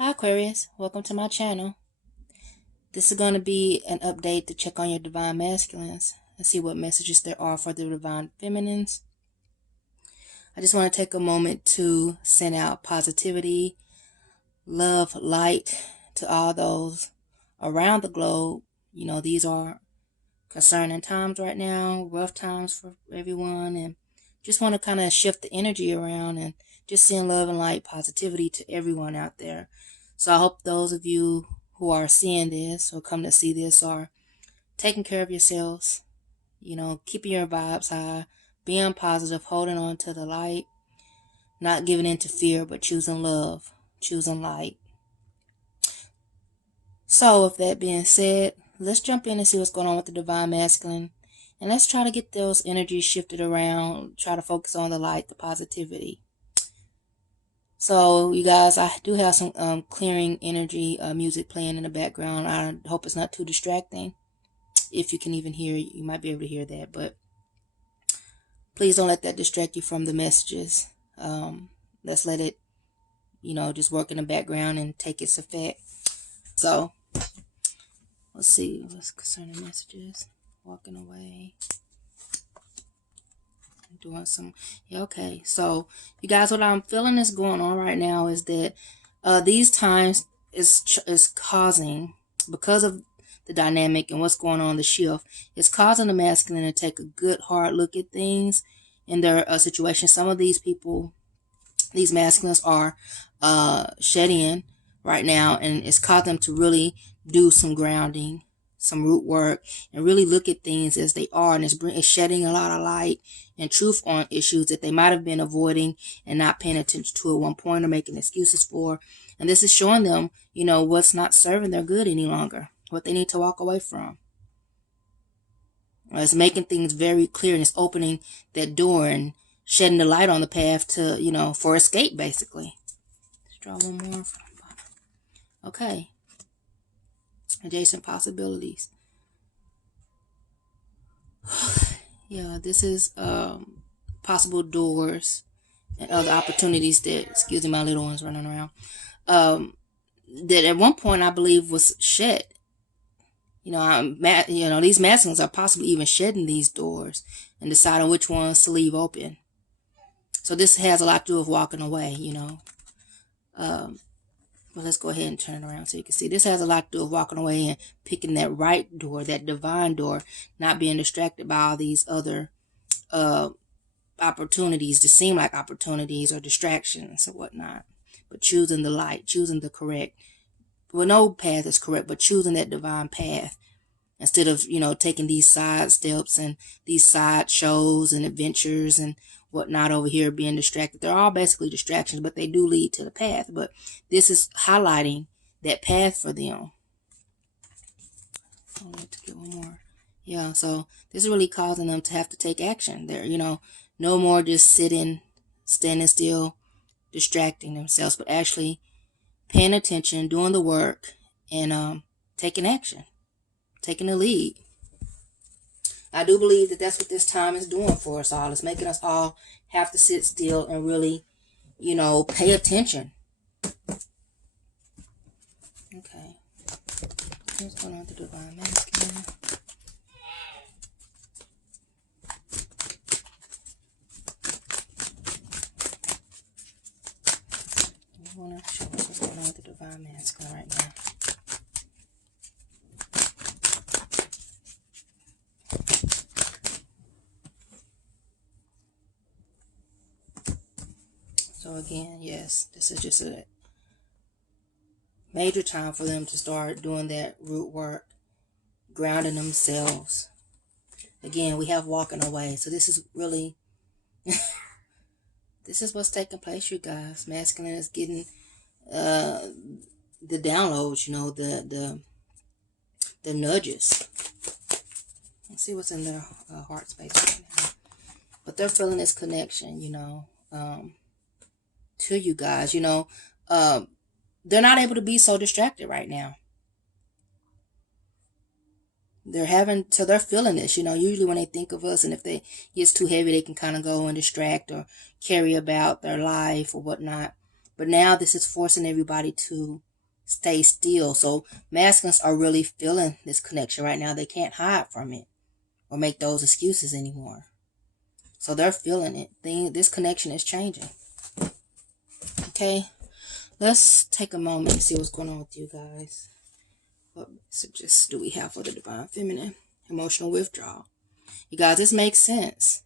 Hi Aquarius, welcome to my channel. This is going to be an update to check on your divine masculines and see what messages there are for the divine feminines. I just want to take a moment to send out positivity, love, light to all those around the globe. You know, these are concerning times right now, rough times for everyone, and just want to kind of shift the energy around and just send love and light, positivity to everyone out there. So I hope those of you who are seeing this or come to see this are taking care of yourselves, you know, keeping your vibes high, being positive, holding on to the light, not giving in to fear, but choosing love, choosing light. So with that being said, let's jump in and see what's going on with the divine masculine. And let's try to get those energies shifted around, try to focus on the light, the positivity. So you guys, I do have some clearing energy music playing in the background. I hope it's not too distracting. If you can even hear, you might be able to hear that. But please don't let that distract you from the messages. Let's let it, you know, just work in the background and take its effect. So let's see what's concerning messages. Walking away. Doing some, yeah, okay. So you guys, what I'm feeling is going on right now is that these times is causing, because of the dynamic and what's going on, the shift, it's causing the masculine to take a good hard look at things in their situation. Some of these people, these masculines, are shed in right now, and it's caused them to really do some grounding, some root work, and really look at things as they are. And it's shedding a lot of light and truth on issues that they might have been avoiding and not paying attention to at one point or making excuses for. And this is showing them, you know, what's not serving their good any longer, what they need to walk away from. It's making things very clear, and it's opening that door and shedding the light on the path to, you know, for escape, basically. Let's draw one more. Okay. Adjacent possibilities. Yeah, this is possible doors and other opportunities that, excuse me, my little ones running around, that at one point I believe was shed. You know, these masculines are possibly even shedding these doors and deciding which ones to leave open. So this has a lot to do with walking away, you know. Well, let's go ahead and turn it around so you can see. This has a lot to do with walking away and picking that right door, that divine door, not being distracted by all these other opportunities to seem like opportunities or distractions or whatnot. But choosing the light, choosing the correct. Well, no path is correct, but choosing that divine path instead of, you know, taking these side steps and these side shows and adventures and whatnot over here, being distracted. They're all basically distractions, but they do lead to the path. But this is highlighting that path for them. I'll need to get one more. Yeah, so this is really causing them to have to take action. They're, you know, no more just sitting, standing still, distracting themselves, but actually paying attention, doing the work, and taking action, taking the lead. I do believe that that's what this time is doing for us all. It's making us all have to sit still and really, you know, pay attention. Okay. What's going on with the divine masculine? I want to show what's going on with the divine masculine right now. So again, yes, this is just a major time for them to start doing that root work, grounding themselves. Again, we have walking away. So this is really, this is what's taking place, you guys. Masculine is getting the downloads, you know, the nudges. Let's see what's in their heart space right now. But they're feeling this connection, you know, to you guys. You know, they're not able to be so distracted right now. They're feeling this, you know. Usually when they think of us, and if they gets too heavy, they can kind of go and distract or carry about their life or whatnot. But now this is forcing everybody to stay still. So masculines are really feeling this connection right now. They can't hide from it or make those excuses anymore. So they're feeling it. This connection is changing. Okay, let's take a moment and see what's going on with you guys. What messages do we have for the Divine Feminine? Emotional withdrawal. You guys, this makes sense,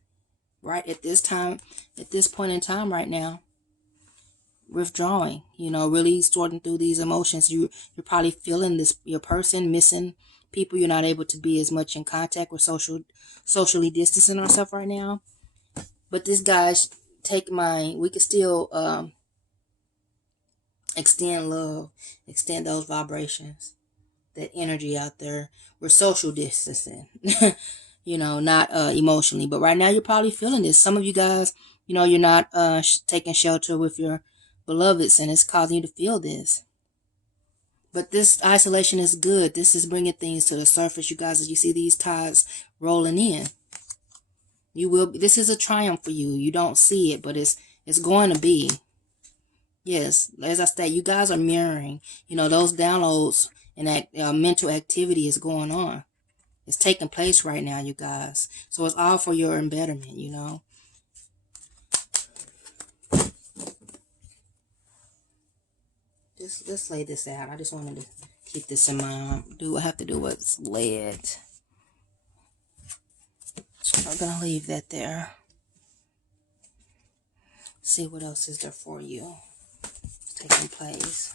right? At this time, at this point in time right now, withdrawing, really sorting through these emotions. You're probably feeling this, your person missing people. You're not able to be as much in contact with socially distancing ourselves right now. But this, guys, we can still extend love, extend those vibrations, that energy out there. We're social distancing, not emotionally. But right now you're probably feeling this. Some of you guys, you're not taking shelter with your beloveds, and it's causing you to feel this. But this isolation is good. This is bringing things to the surface, you guys. As you see these tides rolling in, this is a triumph for you. You don't see it, but it's going to be. Yes, as I said, you guys are mirroring, those downloads, and that mental activity is going on. It's taking place right now, you guys. So it's all for your betterment, Let's lay this out. I just wanted to keep this in mind. I have to do what's led. So I'm going to leave that there. See what else is there for you. It's taking place.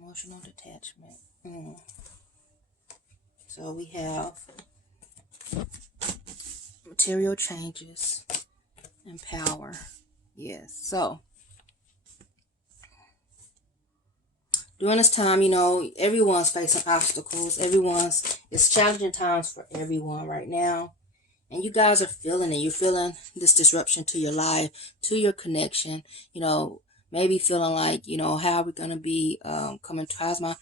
Emotional detachment. So we have material changes and power. Yes. So during this time, everyone's facing obstacles. It's challenging times for everyone right now. And you guys are feeling it. You're feeling this disruption to your life, to your connection. Maybe feeling like, how are we going to be coming, how's my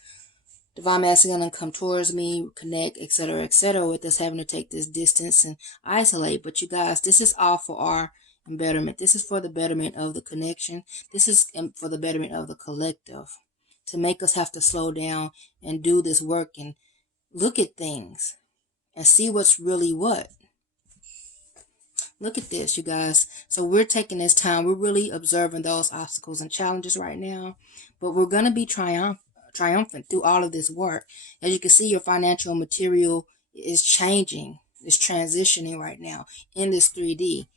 Divine Masculine going to come towards me, connect, etc., with us having to take this distance and isolate. But you guys, this is all for our betterment. This is for the betterment of the connection. This is for the betterment of the collective. To make us have to slow down and do this work and look at things and see what's really what. Look at this, you guys. So we're taking this time. We're really observing those obstacles and challenges right now. But we're going to be triumphant through all of this work. As you can see, your financial material is changing. It's transitioning right now in this 3D.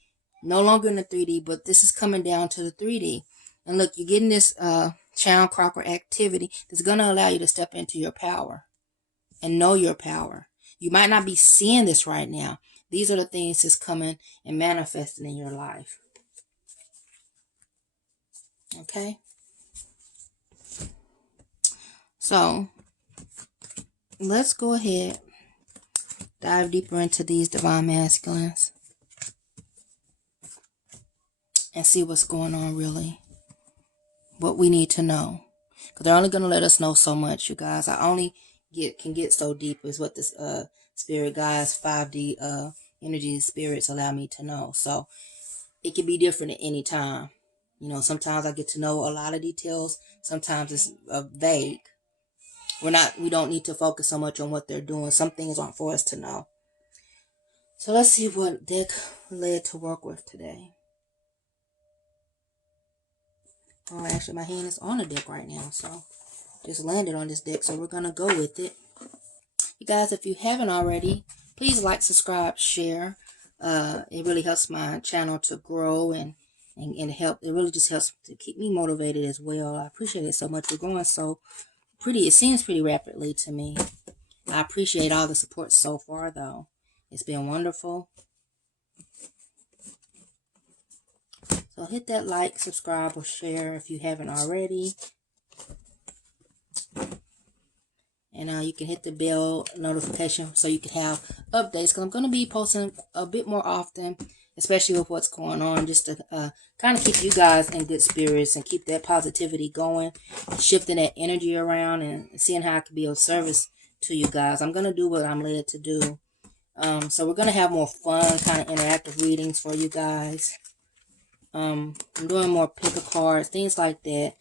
No longer in the 3D, but this is coming down to the 3D. And look, you're getting this channel crocker activity that's going to allow you to step into your power and know your power. You might not be seeing this right now. These are the things that's coming and manifesting in your life. Okay? So, let's go ahead, dive deeper into these Divine Masculines and see what's going on really. What we need to know. Because they're only going to let us know so much, you guys. I only can get so deep is what this spirit guides, 5D energy spirits allow me to know. So it can be different at any time. Sometimes I get to know a lot of details. Sometimes it's vague. We don't need to focus so much on what they're doing. Some things aren't for us to know. So let's see what deck led to work with today. Oh, actually my hand is on the deck right now, so just landed on this deck, so we're gonna go with it. You guys, if you haven't already, please like, subscribe, share. It really helps my channel to grow and help. It really just helps to keep me motivated as well. I appreciate it so much. We're growing so pretty. It seems pretty rapidly to me. I appreciate all the support so far, though. It's been wonderful. So hit that like, subscribe, or share if you haven't already. And you can hit the bell notification so you can have updates. Because I'm going to be posting a bit more often, especially with what's going on. Just to kind of keep you guys in good spirits and keep that positivity going. Shifting that energy around and seeing how I can be of service to you guys. I'm going to do what I'm led to do. So we're going to have more fun, kind of interactive readings for you guys. I'm doing more pick a cards, things like that.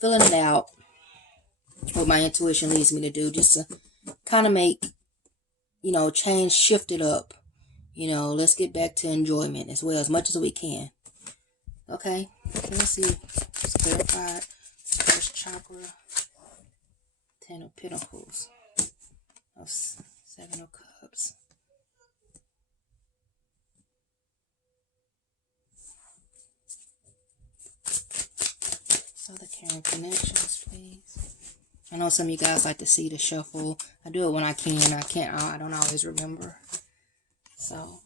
Filling it out, what my intuition leads me to do, just to kind of make, change, shift it up. Let's get back to enjoyment as well, as much as we can. Okay, let's see. It's clarified. First chakra, 10 of Pentacles, Seven of Cups. So the caring connections, please. I know some of you guys like to see the shuffle. I do it when I can. I don't always remember. So.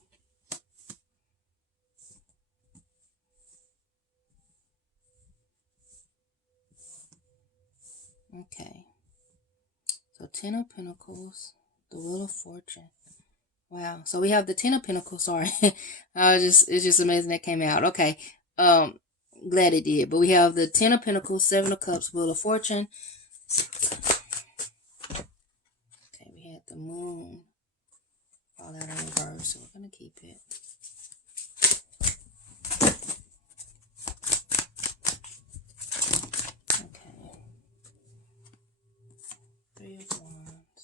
Okay. So 10 of Pentacles, the Wheel of Fortune. Wow. So we have the 10 of Pentacles. Sorry. It's just amazing that came out. Okay. Glad it did. But we have the 10 of Pentacles, 7 of Cups, Wheel of Fortune. Okay, we had the Moon. All that in reverse, so we're going to keep it. Okay. 3 of Wands.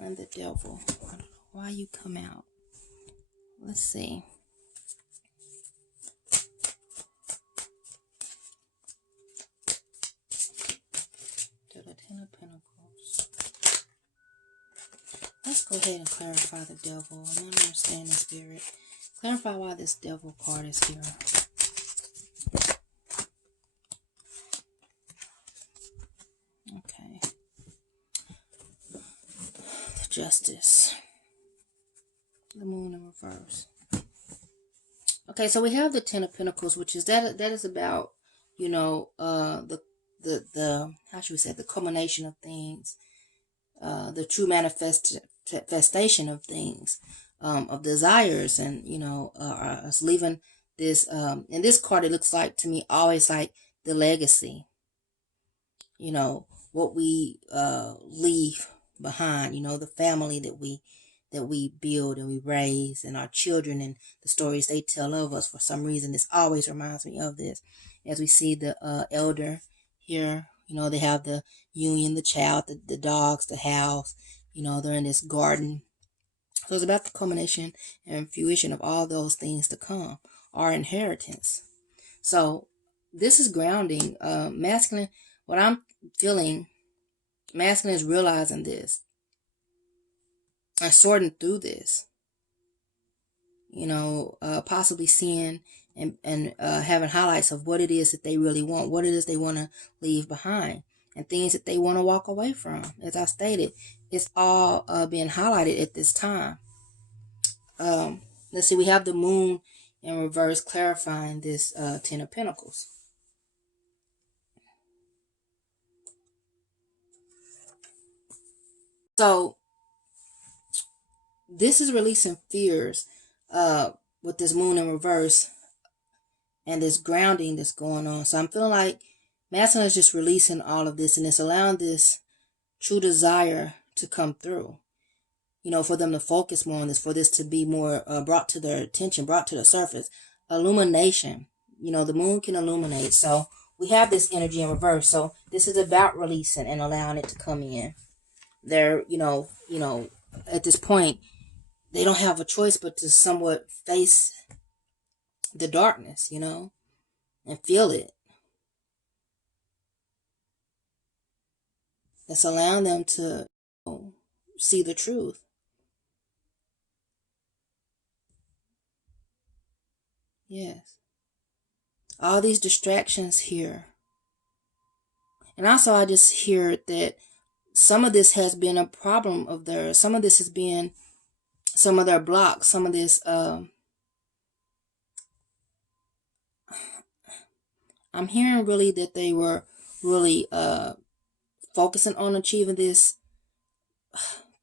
And the Devil. I don't know why you come out. Let's see. To the 10 of Pentacles. Let's go ahead and clarify the Devil. I'm not understanding Spirit. Clarify why this Devil card is here. Okay. The Justice. The Moon in reverse. Okay, so we have the 10 of Pentacles, which is that is about, the how should we say, the culmination of things, the true manifestation of things, of desires, and us leaving this. In this card, it looks like to me always like the legacy. What we leave behind. The family that we build and we raise, and our children and the stories they tell of us. For some reason, this always reminds me of this. As we see the elder here, they have the union, the child, the dogs, the house, they're in this garden. So it's about the culmination and fruition of all those things to come, our inheritance. So this is grounding. Masculine, what I'm feeling, masculine is realizing this and sorting through this, possibly seeing and having highlights of what it is that they really want, what it is they want to leave behind, and things that they want to walk away from. As I stated, it's all being highlighted at this time. Let's see, we have the Moon in reverse clarifying this 10 of Pentacles. So this is releasing fears with this Moon in reverse and this grounding that's going on. So I'm feeling like masculine is just releasing all of this, and it's allowing this true desire to come through. For them to focus more on this, for this to be more brought to their attention, brought to the surface. Illumination. The Moon can illuminate. So we have this energy in reverse. So this is about releasing and allowing it to come in. They're, at this point, they don't have a choice but to somewhat face the darkness, and feel it. That's allowing them to see the truth. Yes. All these distractions here. And also I just hear that some of this has been a problem of theirs. Some of this has been some of their blocks. Some of this, I'm hearing really that they were really focusing on achieving this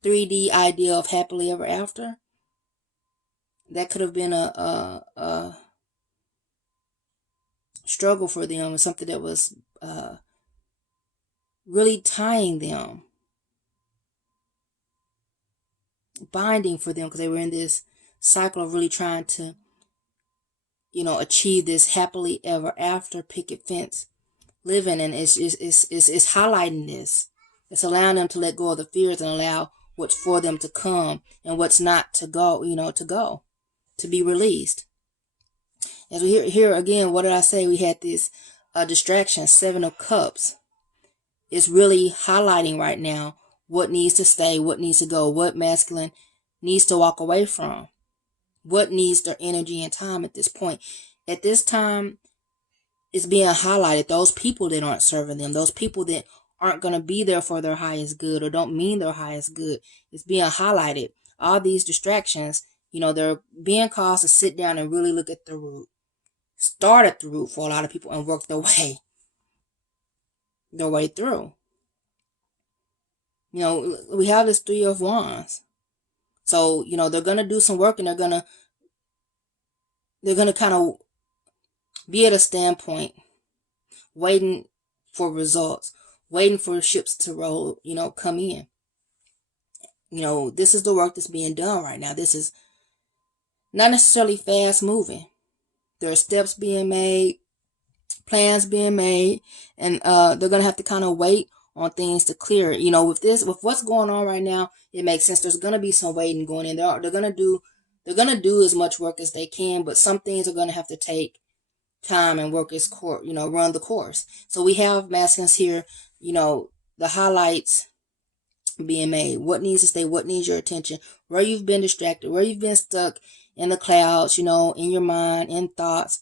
3D idea of happily ever after. That could have been a struggle for them, something that was really tying them, binding for them, because they were in this cycle of really trying to you know, achieve this happily ever after picket fence living. And it's highlighting this. It's allowing them to let go of the fears and allow what's for them to come and what's not to go, you know, to be released. As we hear again, what did I say? We had this distraction, 7 of Cups. It's really highlighting right now what needs to stay, what needs to go, what masculine needs to walk away from, what needs their energy and time at this point. At this time, it's being highlighted. Those people that aren't serving them, those people that aren't going to be there for their highest good or don't mean their highest good, it's being highlighted. All these distractions, you know, they're being caused to sit down and really look at the root. Start at the root for a lot of people and work their way through. You know, we have this 3 of Wands. So, you know, they're going to do some work and they're going to kind of be at a standpoint, waiting for results, waiting for ships to roll, you know, come in. You know, this is the work that's being done right now. This is not necessarily fast moving. There are steps being made, plans being made, and they're going to have to kind of wait on things to clear. You know, with what's going on right now, it makes sense. There's going to be some waiting going in. They're going to do as much work as they can, but some things are going to have to take time and work its course, you know, run the course. So we have masculines here, you know, the highlights being made. What needs to stay? What needs your attention? Where you've been distracted, where you've been stuck in the clouds, you know, in your mind, in thoughts,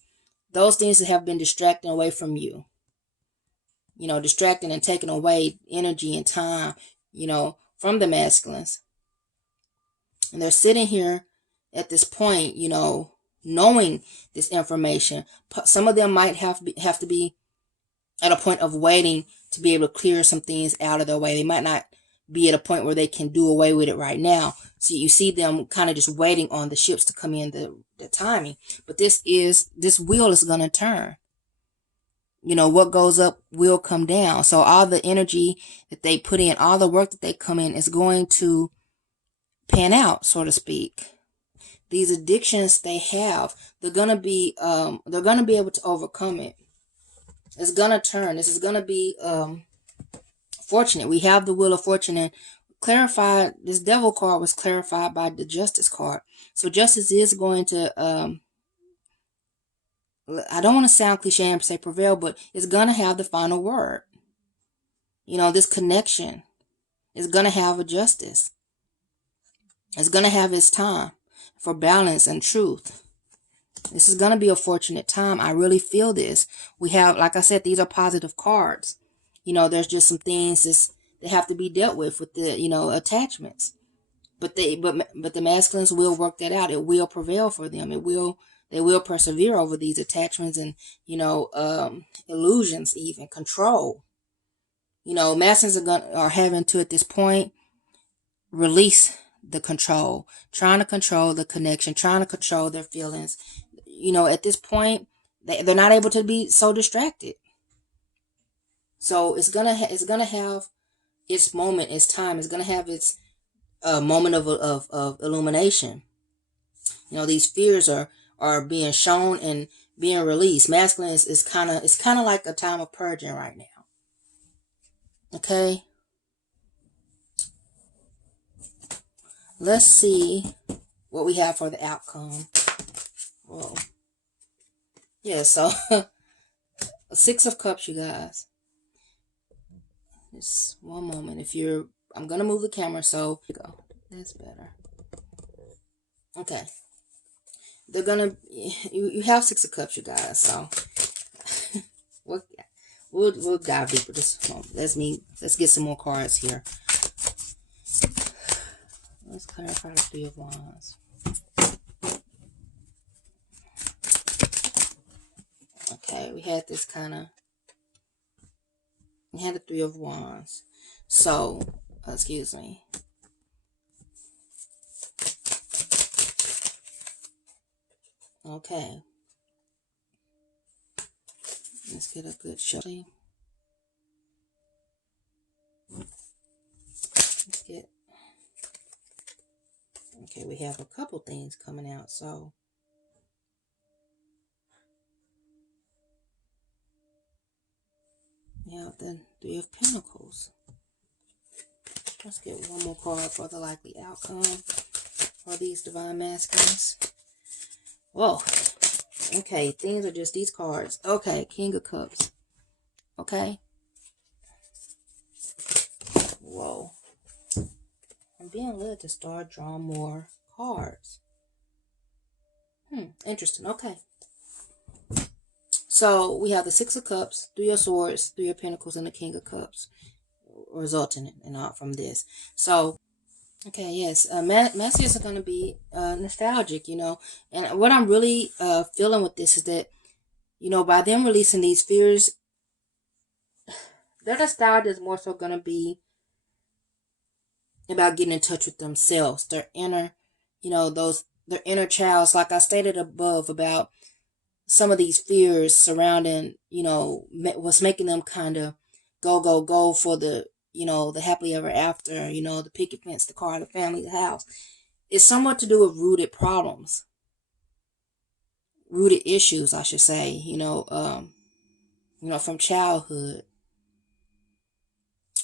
those things that have been distracting away from you. You know, distracting and taking away energy and time, you know, from the masculines. And they're sitting here at this point, you know, knowing this information. Some of them might have to be at a point of waiting to be able to clear some things out of their way. They might not be at a point where they can do away with it right now. So you see them kind of just waiting on the ships to come in, the timing. But this wheel is going to turn. You know, what goes up will come down. So all the energy that they put in, all the work that they come in is going to pan out, so to speak. These addictions they have, they're going to be able to overcome it. It's going to turn. This is going to be fortunate. We have the Wheel of Fortune, and clarified, this Devil card was clarified by the Justice card. So justice is going to, I don't want to sound cliche and say prevail, but it's going to have the final word. You know, this connection is going to have a justice. It's going to have its time for balance and truth. This is going to be a fortunate time. I really feel this. We have, like I said, these are positive cards. You know, there's just some things that have to be dealt with the, you know, attachments. But the masculines will work that out. It will prevail for them. They will persevere over these attachments and, you know, illusions, even control. You know, masculines are having to, at this point, release the control, trying to control the connection, trying to control their feelings. You know, at this point, they're not able to be so distracted. So it's gonna have its moment, its time. It's gonna have its moment of illumination. You know, these fears are being shown and being released. Masculine is kind of like a time of purging right now. Okay. Let's see what we have for the outcome. Whoa. Yeah, so 6 of Cups, you guys. Just one moment. I'm going to move the camera, so go. That's better. Okay. They're going to, you have 6 of Cups, you guys, so we'll dive deeper this moment. Let's get some more cards here. Let's clarify the 3 of Wands. Okay, we had the 3 of Wands. So, excuse me. Okay. Let's get a good shot. Okay, we have a couple things coming out, so the Three of Pentacles. Let's get one more card for the likely outcome for these divine masculines. Whoa. Okay, things are just these cards. Okay, King of Cups. Okay. Whoa. I'm being led to start drawing more cards. Interesting. Okay. So we have the Six of Cups, Three of Swords, Three of Pentacles, and the King of Cups, resulting in from this. So, okay, yes, messages are going to be nostalgic, you know. And what I'm really feeling with this is that, you know, by them releasing these fears, their nostalgia is more so going to be about getting in touch with themselves, their inner, you know, their inner childs. Like I stated above about some of these fears surrounding, you know, what's making them kind of go for the, you know, the happily ever after, you know, the picket fence, the car, the family, the house. It's somewhat to do with rooted problems, rooted issues, I should say, you know, from childhood,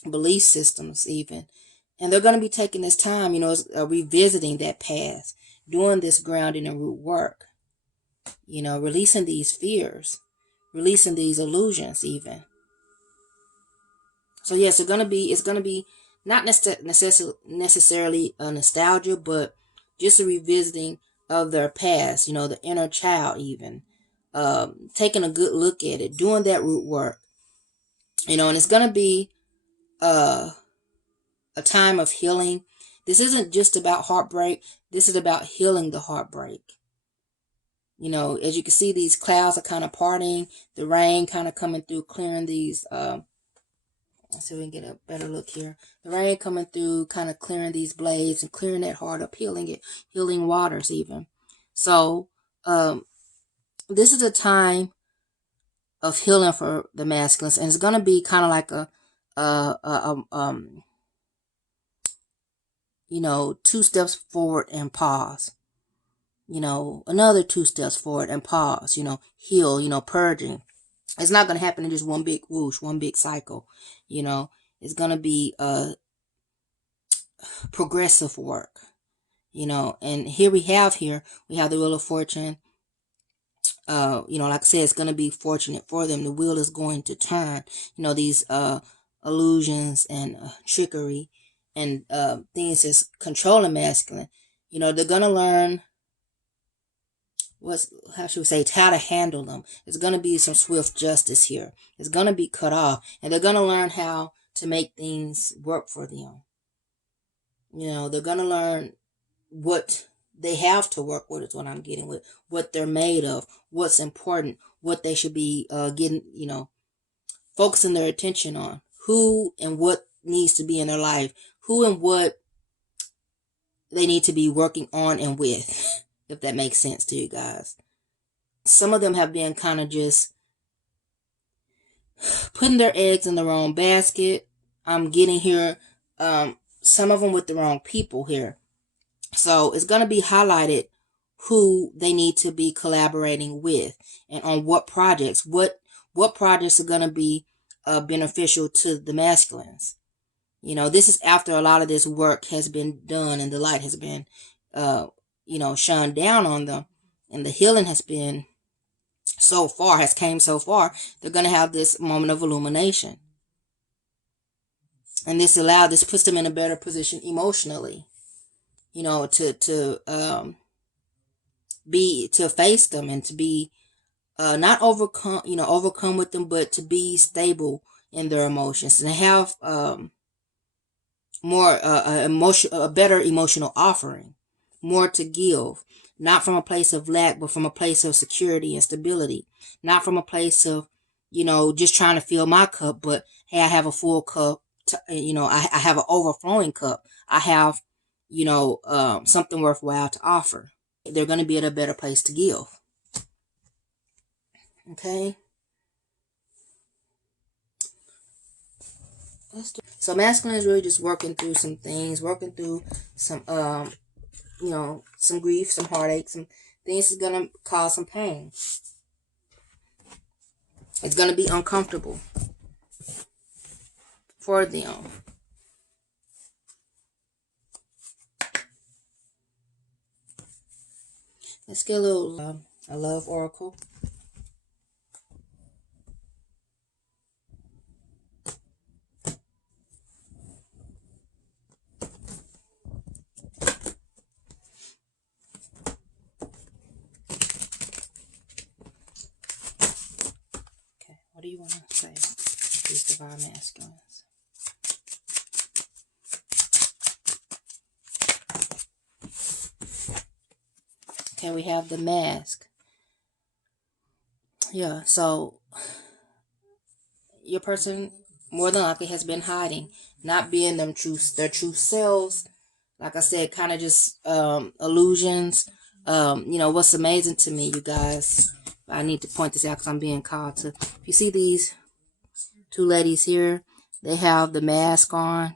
belief systems even. And they're going to be taking this time, you know, revisiting that past, doing this grounding and root work, you know, releasing these fears, releasing these illusions even. So yes, it's going to be not necessarily a nostalgia, but just a revisiting of their past, you know, the inner child even, taking a good look at it, doing that root work, you know, and it's going to be a time of healing. This isn't just about heartbreak. This is about healing the heartbreak. You know, as you can see, these clouds are kind of parting, the rain kind of coming through, clearing these, let's see if we can get a better look here. The rain coming through, kind of clearing these blades and clearing that heart up, healing it, healing waters even. So, this is a time of healing for the masculines, and it's going to be kind of like you know, 2 steps forward and pause. You know, another 2 steps forward and pause, you know, heal, you know, purging. It's not going to happen in just one big whoosh, one big cycle, you know. It's going to be progressive work, you know. And here we have the Wheel of Fortune. You know, like I said, it's going to be fortunate for them. The wheel is going to turn, you know, these illusions and trickery and things that's controlling masculine. You know, they're going to learn how to handle them. It's going to be some swift justice here. It's going to be cut off, and they're going to learn how to make things work for them. You know, they're going to learn what they have to work with, is what I'm getting with, what they're made of, what's important, what they should be getting, you know, focusing their attention on, who and what needs to be in their life, who and what they need to be working on and with, if that makes sense to you guys. Some of them have been kind of just putting their eggs in the wrong basket. I'm getting here some of them with the wrong people here. So it's going to be highlighted who they need to be collaborating with and on what projects. What projects are going to be beneficial to the masculines. You know, this is after a lot of this work has been done and the light has been, you know, shone down on them, and the healing has been came so far. They're going to have this moment of illumination. And this puts them in a better position emotionally, you know, to face them and to be not overcome with them, but to be stable in their emotions and have a better emotional offering, more to give, not from a place of lack, but from a place of security and stability, not from a place of, you know, just trying to fill my cup, but hey, I have a full cup, you know, I have an overflowing cup. I have, you know, something worthwhile to offer. They're going to be at a better place to give. Okay. So masculine is really just working through some things, working through some, you know, some grief, some heartache, some things that's going to cause some pain. It's going to be uncomfortable. for them. Let's get a little a love oracle. Okay, what do you want to say, these divine masculines? Okay, we have the mask. Yeah, so your person more than likely has been hiding, not being their true selves. Like I said, kind of just illusions. You know, what's amazing to me, you guys, I need to point this out because I'm being called to. If you see these two ladies here, they have the mask on,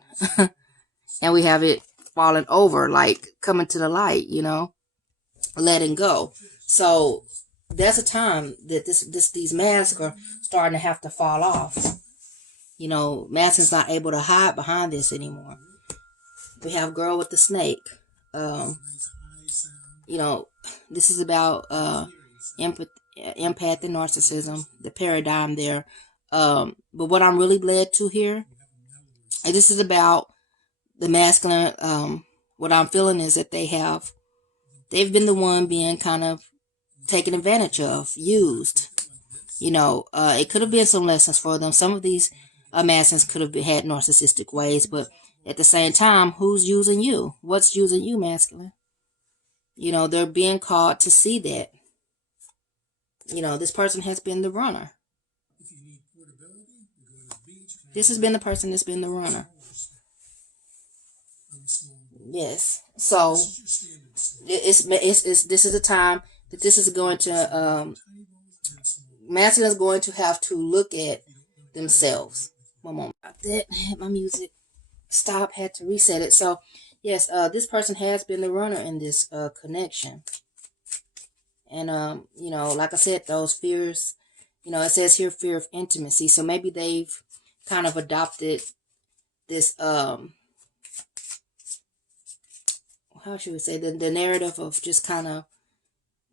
and we have it falling over, like coming to the light, you know, letting go. So there's a time that these masks are starting to have to fall off. You know, masculine's not able to hide behind this anymore. We have girl with the snake. You know, this is about empath and narcissism, the paradigm there. But what I'm really led to here, and this is about the masculine. What I'm feeling is that they've been the one being kind of taken advantage of, used. You know, it could have been some lessons for them. Some of these masculines could have had narcissistic ways, but at the same time, who's using you? What's using you, masculine? You know, they're being called to see that. You know, this person has been the runner. This has been the person that's been the runner. Yes. So this is a time that this is going to masculine is going to have to look at themselves. One moment. That had my music stop, had to reset it. So yes, this person has been the runner in this connection. And you know, like I said, those fears, you know, it says here fear of intimacy. So maybe they've kind of adopted this how should we say, the narrative of just kind of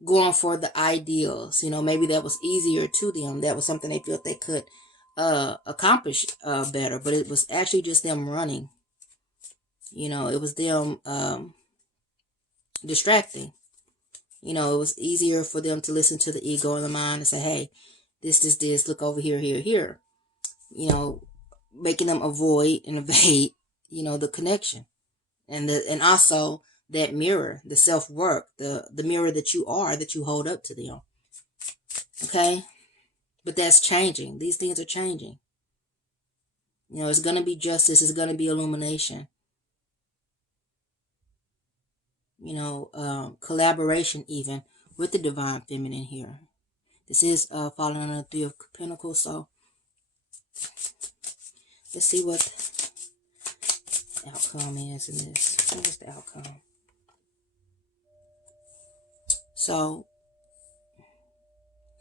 going for the ideals. You know, maybe that was easier to them. That was something they felt they could accomplish better, but it was actually just them running. You know, it was them distracting. You know, it was easier for them to listen to the ego in the mind and say, hey, this, look over here, here. You know, making them avoid and evade, you know, the connection. And also that mirror, the self-work, the mirror that you are, that you hold up to them. Okay? But that's changing. These things are changing. You know, it's going to be justice. It's going to be illumination. You know, collaboration even with the divine feminine here. This is falling under the Three of Pentacles. So let's see what the outcome is in this. What's the outcome? So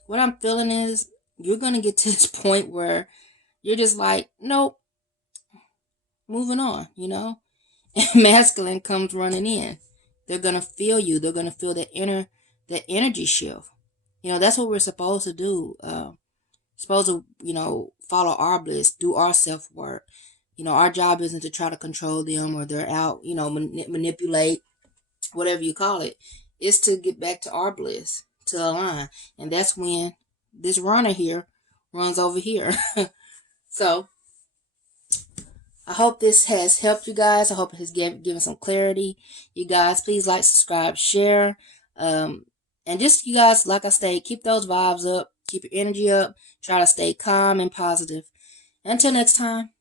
what I'm feeling is you're going to get to this point where you're just like, nope, moving on, you know. And masculine comes running in. They're going to feel you. They're going to feel that energy shift. You know, that's what we're supposed to do. Supposed to, you know, follow our bliss, do our self-work. You know, our job isn't to try to control them or they're out, you know, manipulate, whatever you call it. It's to get back to our bliss, to align. And that's when this runner here runs over here. So I hope this has helped you guys. I hope it has given some clarity. You guys, please like, subscribe, share. And just, you guys, like I say, keep those vibes up. Keep your energy up. Try to stay calm and positive. Until next time.